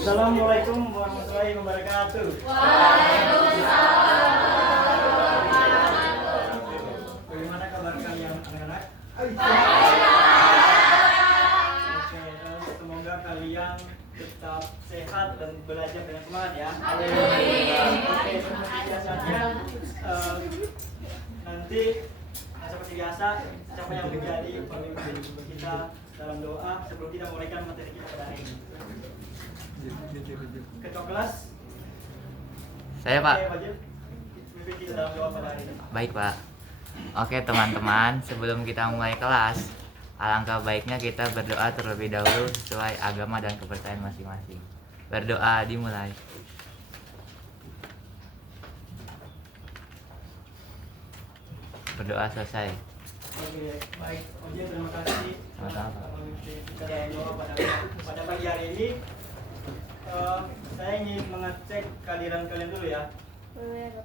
Assalamualaikum warahmatullahi wabarakatuh. Bagaimana kabar kalian anak-anak? Oke, semoga kalian tetap sehat dan belajar dengan semangat ya. Oke, seperti biasanya nanti seperti biasa siapa yang menjadi pemimpin kita dalam doa sebelum kita memulaikan materi kita pada hari ini. Ketua kelas. Saya, Pak. Memimpin kita dalam doa pada hari ini. Baik, Pak. Oke, teman-teman, sebelum kita mulai kelas, alangkah baiknya kita berdoa terlebih dahulu sesuai agama dan kepercayaan masing-masing. Berdoa dimulai. Berdoa selesai. Oke, baik. Oke, terima kasih. Sama-sama. Memimpin kita dalam doa pada pagi hari ini. Saya ingin mengecek kehadiran kalian dulu ya.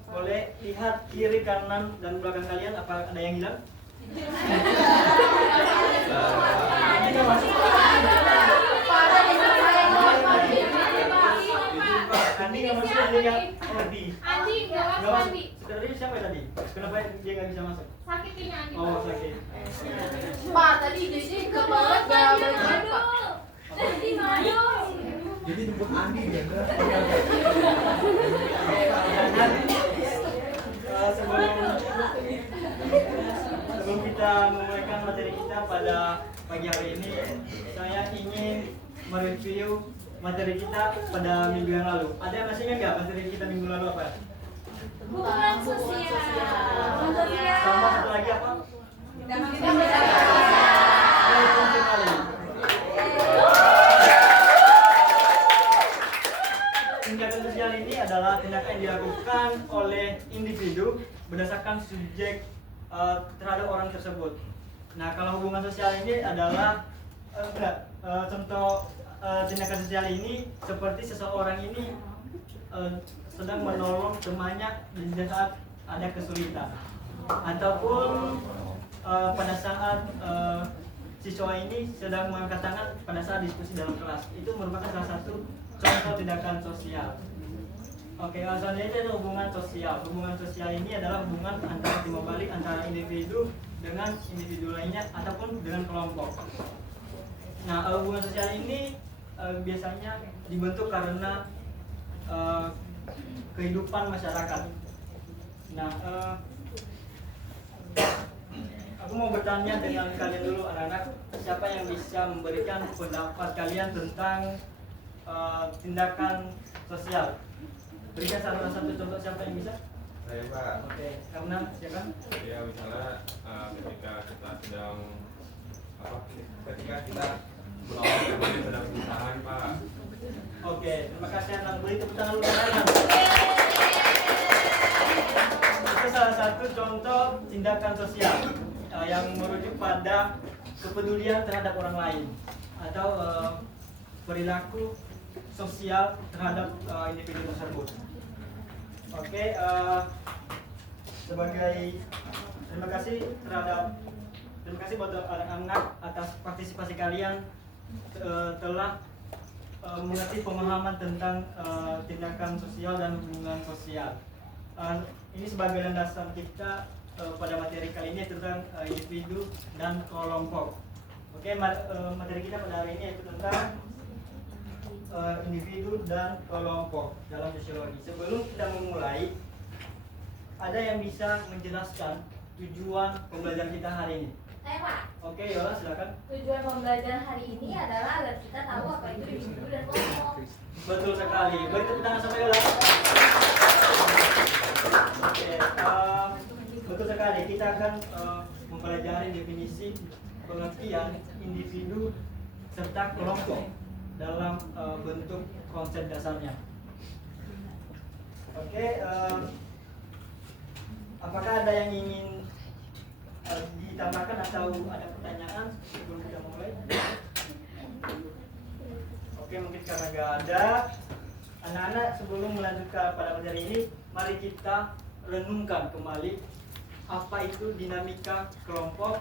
Boleh lihat kiri, kanan, dan belakang kalian, apa ada yang hilang? Andi nggak masuk, dia nggak Andi. Andi nggak masuk, Andi. Tadi siapa tadi? Kenapa dia nggak bisa masuk? Sakit ini Andi. Oh, sakit. Pak, tadi jadi kebelet nggak belajar Pak. Jadi maju. Jadi jemput Andi ya. Sebelum kita memulaikan materi kita pada pagi hari ini, saya ingin mereview materi kita pada minggu yang lalu. Ada yang masih ingat nggak materi kita minggu lalu apa? Hubungan sosial. Sama satu lagi apa? Tindakan sosial ini adalah tindakan yang dilakukan oleh individu berdasarkan subjek terhadap orang tersebut. Nah, kalau hubungan sosial ini adalah contoh tindakan sosial ini seperti seseorang ini sedang menolong temannya di saat ada kesulitan, ataupun pada saat siswa ini sedang mengangkat tangan pada saat diskusi dalam kelas. Itu merupakan salah satu contoh tindakan sosial. Oke, selanjutnya itu hubungan sosial. Hubungan sosial ini adalah hubungan antara timbal balik antara individu dengan individu lainnya ataupun dengan kelompok. Nah, hubungan sosial ini biasanya dibentuk karena kehidupan masyarakat. Nah, aku mau bertanya dengan kalian dulu anak-anak, siapa yang bisa memberikan pendapat kalian tentang tindakan sosial? Berikan salah satu contoh, siapa yang bisa? Saya Pak. Oke, karena siapa? Ya misalnya ketika kita sedang ketika kita menolong teman yang sedang kesusahan Pak. Oke, terima kasih anak. Beri tepuk tangan dulu anak. Itu salah satu contoh tindakan sosial yang merujuk pada kepedulian terhadap orang lain atau perilaku sosial terhadap individu tersebut. Oke, sebagai terima kasih buat anak-anak atas partisipasi kalian telah mengerti pemahaman tentang tindakan sosial dan hubungan sosial. Ini sebagai landasan kita pada materi kali ini tentang individu dan kelompok. Oke, materi kita pada hari ini yaitu tentang individu dan kelompok dalam sosiologi. Sebelum kita memulai, ada yang bisa menjelaskan tujuan pembelajaran kita hari ini? Saya Pak. Oke, Yola silakan. Tujuan pembelajaran hari ini adalah agar kita tahu apa itu individu dan kelompok. Betul sekali. Beri tepuk tangan sama Yola. Oke, betul sekali. Kita akan mempelajari definisi pengertian individu serta kelompok dalam bentuk konsep dasarnya. Oke, apakah ada yang ingin ditambahkan atau ada pertanyaan sebelum kita mulai? Oke, mungkin karena nggak ada, anak-anak sebelum melanjutkan pada materi ini, mari kita renungkan kembali apa itu dinamika kelompok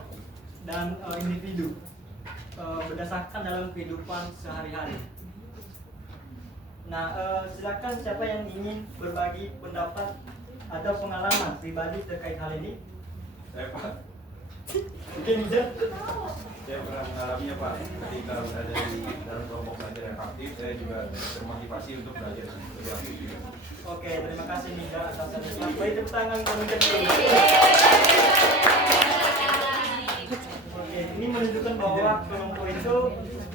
dan individu berdasarkan dalam kehidupan sehari-hari. Nah, silakan siapa yang ingin berbagi pendapat atau pengalaman pribadi terkait hal ini? Saya Pak, Mungkin Ida? saya pernah mengalaminya Pak. Ketika berada di dalam kelompok belajar yang aktif, saya juga termotivasi untuk belajar lebih aktif juga. Oke, terima kasih Nida atas sarannya. Beri tepuk tangan untuk Oke, ini menunjukkan bahwa kelompok itu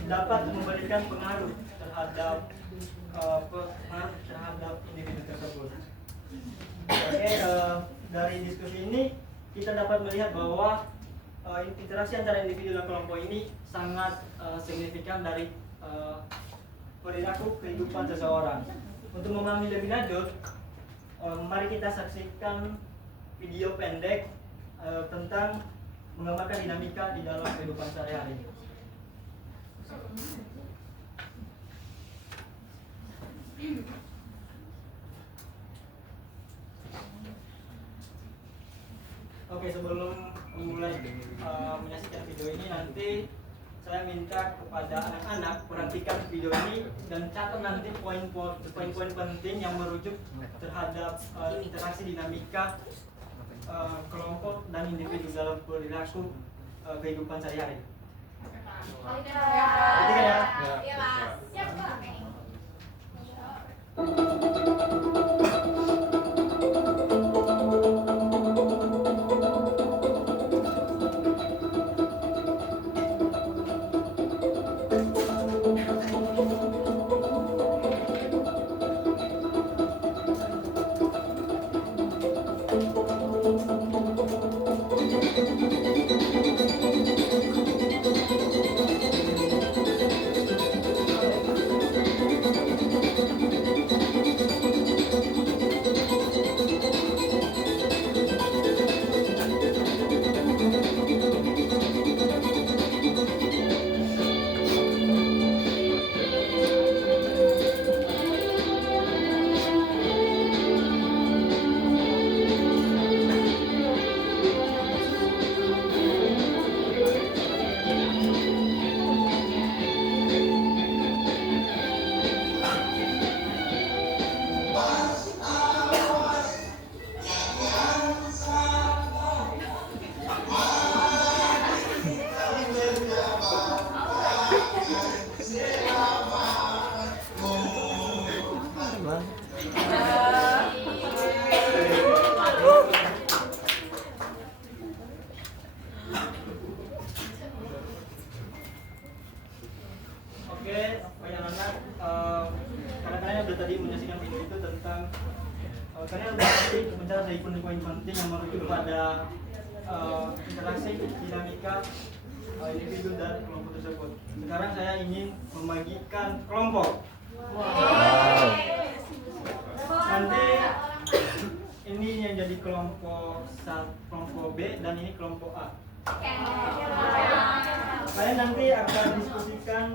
dapat memberikan pengaruh terhadap terhadap individu tersebut. Oke, dari diskusi ini kita dapat melihat bahwa interaksi antara individu dan kelompok ini sangat signifikan dari perilaku kehidupan seseorang. Untuk memahami lebih lanjut, mari kita saksikan video pendek tentang menggambarkan dinamika di dalam kehidupan sehari-hari. Oke, sebelum mulai menyaksikan video ini, nanti saya minta kepada anak-anak perhatikan video ini dan catat nanti poin-poin penting yang merujuk terhadap interaksi dinamika kelompok dan individu dalam perilaku kehidupan sehari-hari. Perhatikan ya. Iya, Mas. Siap, Pak. Oke, anak-anak, karena kalian sudah tadi menyaksikan video itu tentang kalian sudah tadi mencatat dari poin-poin penting yang merujuk pada interaksi dinamika individu dan kelompok tersebut. Sekarang saya ingin membagikan kelompok. Nanti ini yang jadi kelompok B dan ini kelompok A. Kalian nanti akan diskusikan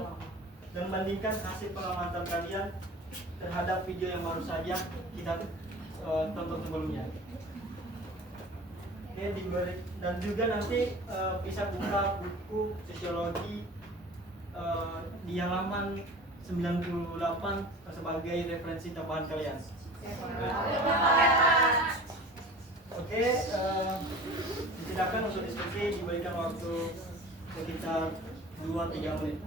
dan bandingkan hasil pengamatan kalian terhadap video yang baru saja kita tonton sebelumnya. Oke, dan juga nanti bisa buka buku sosiologi di halaman 98 sebagai referensi tambahan kalian. Oke, silakan untuk diskusi, diberikan waktu sekitar 2-3 menit.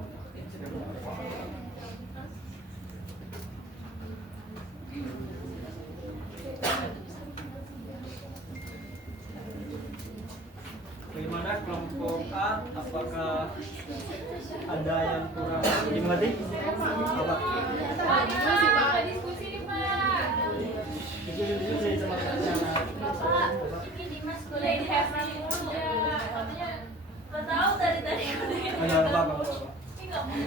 Bagaimana kelompok A? Apakah ada yang kurang dimengerti? Apa? Diskusi nih, Pak. Itu dari teman-teman. Bapak, ini Dimas boleh di-have juga. Katanya nggak tahu tadi Ada apa? Ini nggak mau.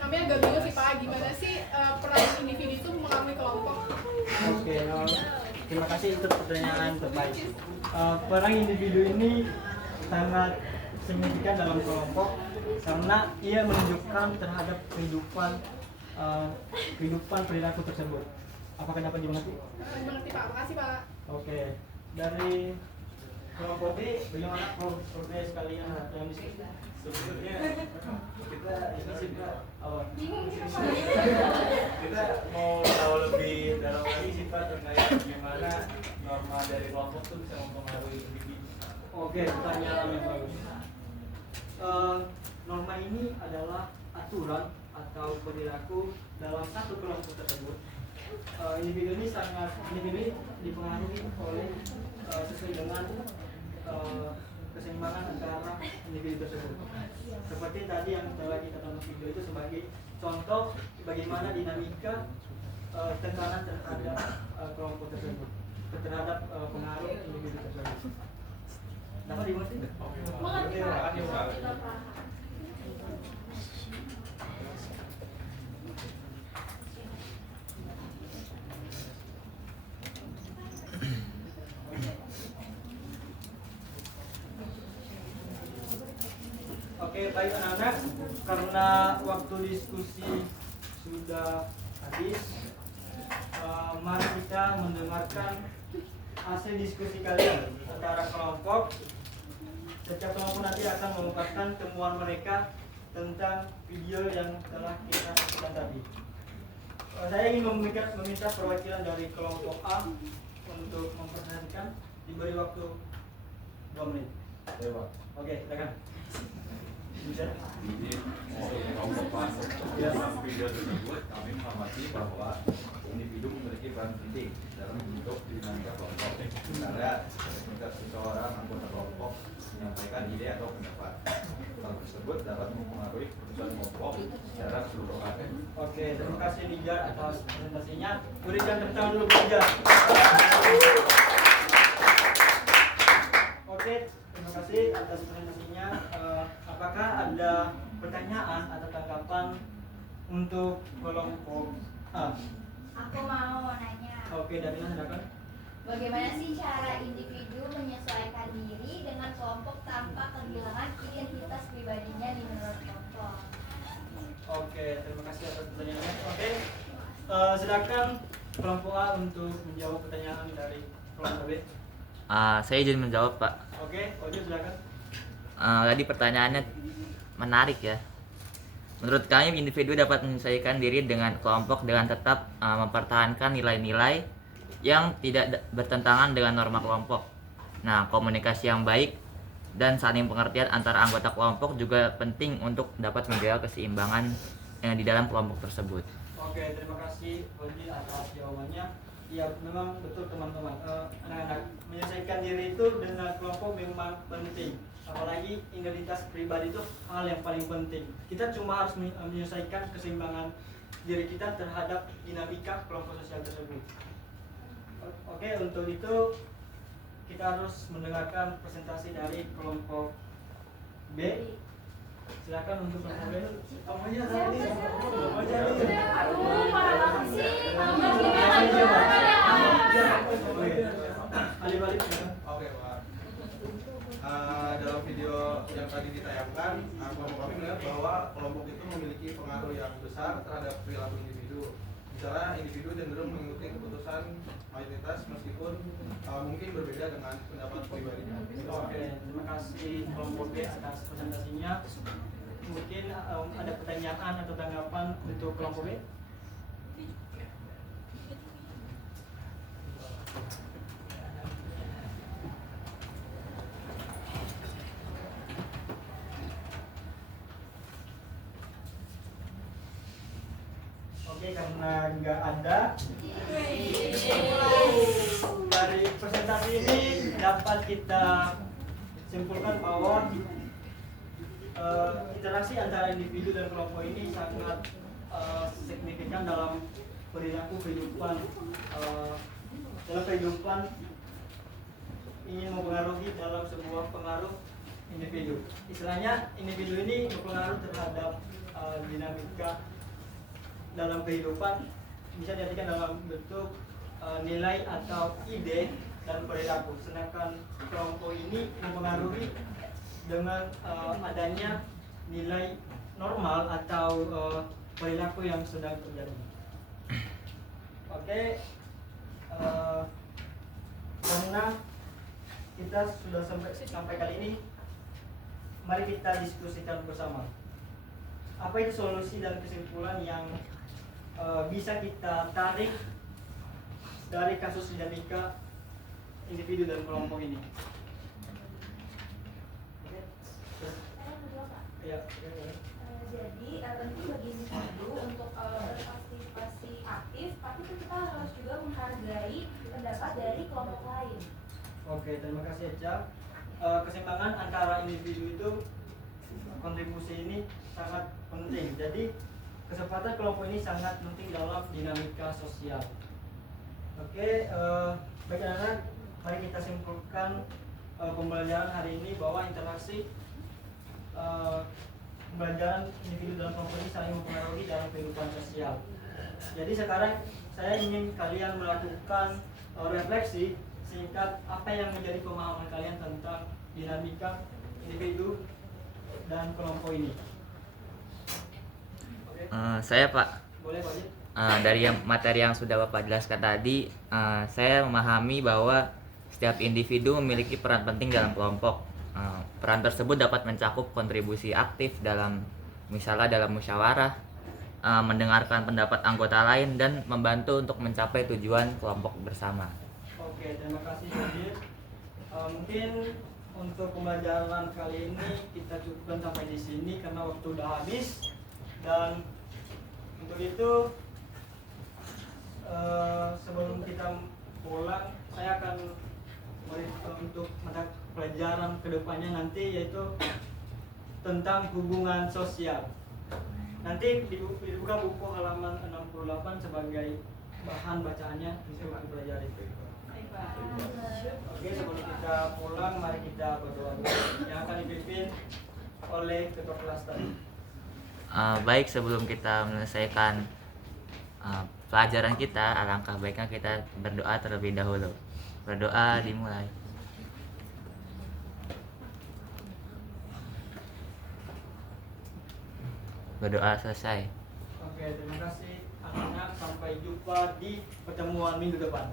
Kami agak bingung sih Pak, gimana sih peran individu itu mengalami kelompok? Oke, terima kasih untuk pertanyaan terbaik. Peran individu ini sangat signifikan dalam kelompok karena ia menunjukkan terhadap kehidupan perilaku tersebut. Apakah dapat dimengerti? Mengerti Pak, makasih Pak. Oke, dari kelompok B, bagaimana progres kalian yang diskusi? Sebetulnya kita ini sih Pak, Bingung sih Pak. kita mau tahu lebih dalam lagi sih Pak terkait bagaimana norma dari kelompok itu bisa mempengaruhi individu. Oke, pertanyaan yang bagus. Norma ini adalah aturan atau perilaku dalam satu kelompok tersebut. Individu ini dipengaruhi oleh sesuai dengan keseimbangan antara individu tersebut. Seperti tadi yang telah kita tonton video itu sebagai contoh bagaimana dinamika tekanan terhadap kelompok tersebut, terhadap pengaruh individu tersebut. Dapat dimengerti? Mengerti Pak. Kita paham. Oke, baik anak-anak, karena waktu diskusi sudah habis, mari kita mendengarkan hasil diskusi kalian antara kelompok. Setiap kelompok nanti akan mengungkapkan temuan mereka tentang video yang telah kita saksikan tadi. Saya ingin meminta perwakilan dari kelompok A untuk mempresentasikan. Diberi waktu 2 menit. Oke, silakan. Bisa? Jadi untuk kelompok dalam video tersebut kami mengamati bahwa individu memiliki peran penting dalam membentuk dinamika kelompok. Karena ketika seseorang anggota kelompok menyampaikan ide atau pendapat, hal tersebut dapat mempengaruhi keputusan kelompok secara keseluruhan. Oke, terima kasih Nijar atas presentasinya. Berikan tepuk tangan dulu Nijar. Oke, terima kasih atas presentasinya. Apakah ada pertanyaan atau tanggapan untuk kelompok A? Aku mau nanya, Oke, Davina silakan. bagaimana sih cara individu menyesuaikan diri dengan kelompok tanpa kehilangan identitas pribadinya di menurut kelompok? Oke, terima kasih atas pertanyaannya. Oke, silakan kelompok A untuk menjawab pertanyaan dari kelompok B. Saya izin menjawab Pak. Oke, Ojo silakan. Tadi pertanyaannya menarik ya. Menurut kami individu dapat menyesuaikan diri dengan kelompok dengan tetap mempertahankan nilai-nilai yang tidak bertentangan dengan norma kelompok. Nah, komunikasi yang baik dan saling pengertian antara anggota kelompok juga penting untuk dapat menjaga keseimbangan di dalam kelompok tersebut. Oke, terima kasih Oji atas jawabannya. Ya, memang betul teman-teman. Anak-anak menyelesaikan diri itu dengan kelompok memang penting. Apalagi identitas pribadi itu hal yang paling penting. Kita cuma harus menyelesaikan keseimbangan diri kita terhadap dinamika kelompok sosial tersebut. Oke, untuk itu kita harus mendengarkan presentasi dari kelompok B. Silakan untuk kelompok B. Namanya tadi. Aduh, parah sih. Balik-balik. Oke Pak. Dalam video yang tadi ditayangkan, kelompok kami melihat bahwa kelompok itu memiliki pengaruh yang besar terhadap perilaku individu. Misalnya individu cenderung mengikuti keputusan mayoritas meskipun mungkin berbeda dengan pendapat pribadinya. Oke, terima kasih kelompok B atas presentasinya. Mungkin ada pertanyaan atau tanggapan untuk kelompok B? Oke, karena nggak ada, dari presentasi ini dapat kita simpulkan bahwa interaksi antara individu dan kelompok ini sangat signifikan dalam perilaku kehidupan, ingin mempengaruhi dalam sebuah pengaruh individu. Istilahnya individu ini berpengaruh terhadap dinamika dalam kehidupan, bisa diartikan dalam bentuk nilai atau ide dan perilaku. Sedangkan kelompok ini mempengaruhi dengan adanya nilai normal atau perilaku yang sedang terjadi. Oke, karena kita sudah sampai kali ini, mari kita diskusikan bersama. Apa itu solusi dan kesimpulan yang bisa kita tarik dari kasus dinamika individu dan kelompok ini? Ya. Jadi penting bagi individu untuk berpartisipasi aktif, tapi kita harus juga menghargai pendapat dari kelompok lain. Oke, terima kasih Eca. Keseimbangan antara individu itu, kontribusi ini sangat penting. Jadi kesempatan kelompok ini sangat penting dalam dinamika sosial. Oke, baik anak-anak, mari kita simpulkan pembelajaran hari ini bahwa interaksi pembelajaran individu dalam kelompok ini saling mempengaruhi dalam kehidupan sosial. Jadi sekarang saya ingin kalian melakukan refleksi singkat apa yang menjadi pemahaman kalian tentang dinamika individu dan kelompok ini. Oke. Saya Pak, Boleh Pak Jid? dari materi yang sudah Bapak jelaskan tadi, saya memahami bahwa setiap individu memiliki peran penting dalam kelompok. Peran tersebut dapat mencakup kontribusi aktif dalam, misalnya dalam musyawarah, mendengarkan pendapat anggota lain, dan membantu untuk mencapai tujuan kelompok bersama. Oke, terima kasih Pak Jid. Mungkin untuk pembelajaran kali ini kita cukupkan sampai di sini karena waktu udah habis. Dan untuk itu sebelum kita pulang, saya akan untuk mata pelajaran kedepannya nanti, yaitu tentang hubungan sosial. Nanti dibuka buku halaman 68 sebagai bahan bacaannya untuk dipelajari. Oke, sebelum kita pulang, mari kita berdoa dulu, yang akan dipimpin oleh ketua kelas tadi. Baik, sebelum kita menyelesaikan pelajaran kita, alangkah baiknya kita berdoa terlebih dahulu. Berdoa dimulai. Berdoa selesai. Oke, terima kasih anak-anak. Sampai jumpa di pertemuan minggu depan.